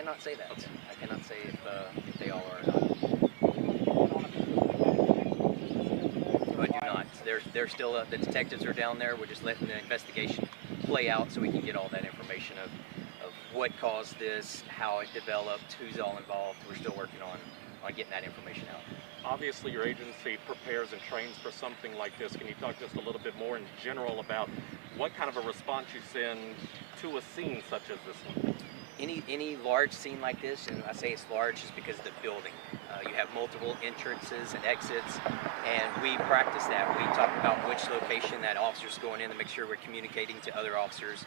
cannot say that. Okay. I cannot say if they all are or not. But do not. They're still the detectives are down there. We're just letting the investigation play out so we can get all that information of what caused this, how it developed, who's all involved. We're still working on getting that information out. Obviously, your agency prepares and trains for something like this. Can you talk just a little bit more in general about what kind of a response you send to a scene such as this one? Any large scene like this, and I say it's large just because of the building. You have multiple entrances and exits, and we practice that. We talk about which location that officer's going in to make sure we're communicating to other officers.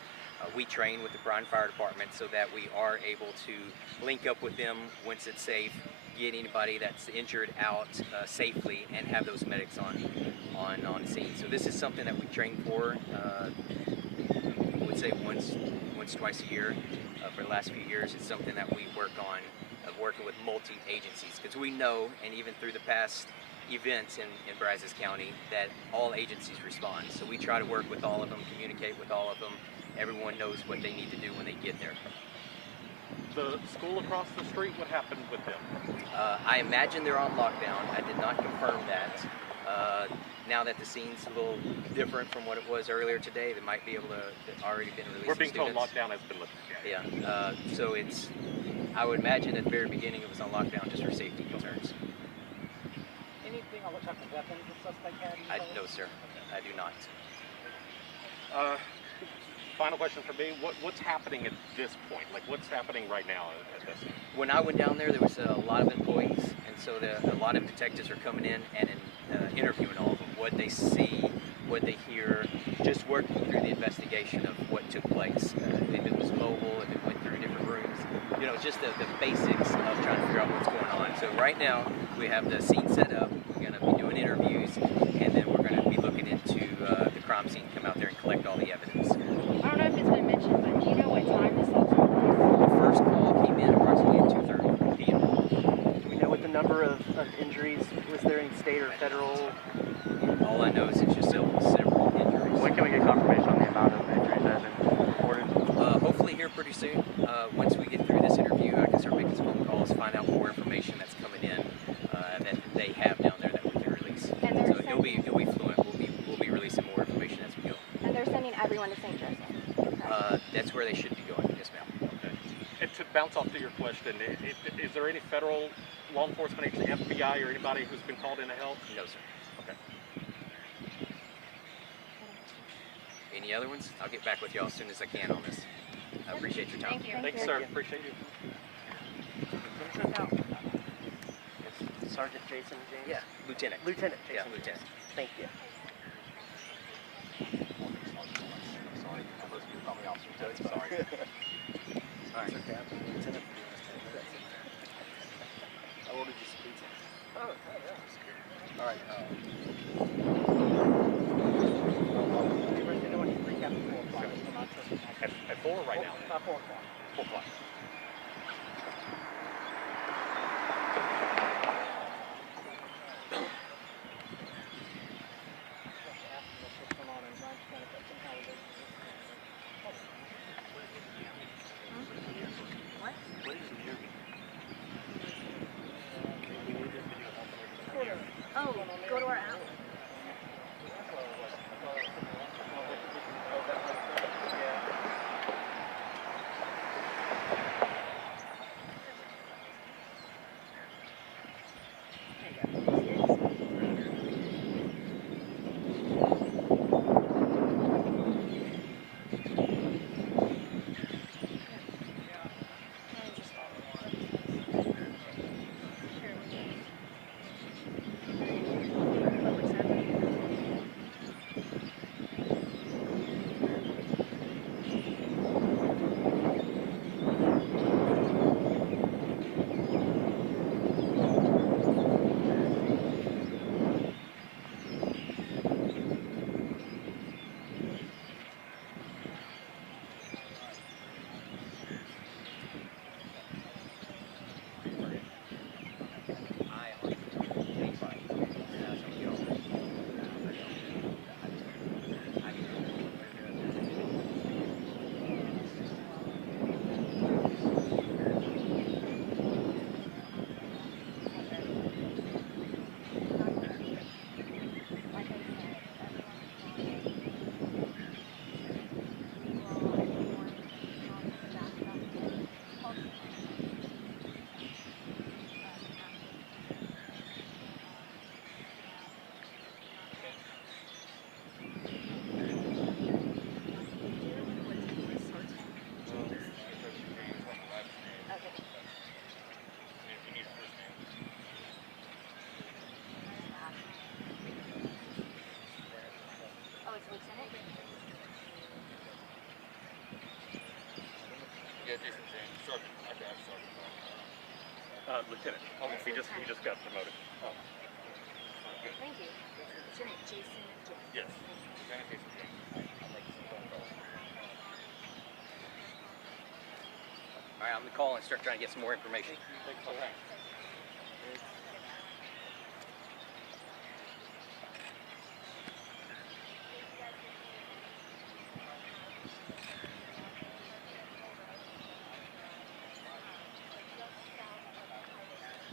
We train with the Bryan Fire Department so that we are able to link up with them once it's safe, get anybody that's injured out safely, and have those medics on scene. So this is something that we train for. I would say once, twice a year. For the last few years, it's something that we work on, working with multi-agencies, because we know, and even through the past events in Brazos County, that all agencies respond. So we try to work with all of them, communicate with all of them. Everyone knows what they need to do when they get there. The school across the street, what happened with them? I imagine they're on lockdown. I did not confirm that. Now that the scene's a little different from what it was earlier today, they might be able to already been released. We're being told students. lockdown has been lifted. Yeah, so it's, I would imagine at the very beginning it was on lockdown just for safety concerns. Anything on what type of weapons the suspect had? No, sir, I do not. Final question for me, what's happening at this point? Like, what's happening right now at this? When I went down there was a lot of employees, and so a lot of detectives are coming in and interviewing all of them, what they see, what they hear, just working through the investigation of what took place. If it was mobile, if it went through different rooms, you know, just the basics of trying to figure out what's going on. So right now, we have the scene set up, we're going to be doing interviews, and then we're going to be looking into the crime scene, come out there and collect all the evidence. I don't know if it's been mentioned, but do you know what time this all took place? The first call came in approximately at 2:30 p.m. Do we know what the number of injuries, was there any state or federal? All I know is it's just several injuries. When can we get confirmation on the amount of injuries that have been reported? Hopefully here pretty soon. Once we get through this interview, I can start making some phone calls, find out more information that's coming in that they have down there that we can release. So it'll be fluent. We'll be releasing more information as we go. And they're sending everyone to St. Joseph. That's where they should be going. Yes, ma'am. Okay. And to bounce off to your question, is there any federal law enforcement agency, FBI, or anybody who's been called in to help? No, sir. Okay. Any other ones? I'll get back with y'all as soon as I can on this. I appreciate your time. Thank you. Thank you, sir. Appreciate you. Sergeant Jason James? Yeah, Lieutenant. Lieutenant Jason. Yeah, Lieutenant. Thank you. Sorry. All right. Lieutenant. I ordered you some pizza. Oh, yeah. All right. At 4 right now? 4 o'clock. 4 o'clock. Oh, go to our app. Yeah, Jason James, Sergeant. I can have Sergeant. Lieutenant. Okay. He just got promoted. Oh, Thank you. What's your name? Jason? yes. Lieutenant Jason James. I'll make some phone calls. All right, I'm the call and start trying to get some more information. Thanks for that.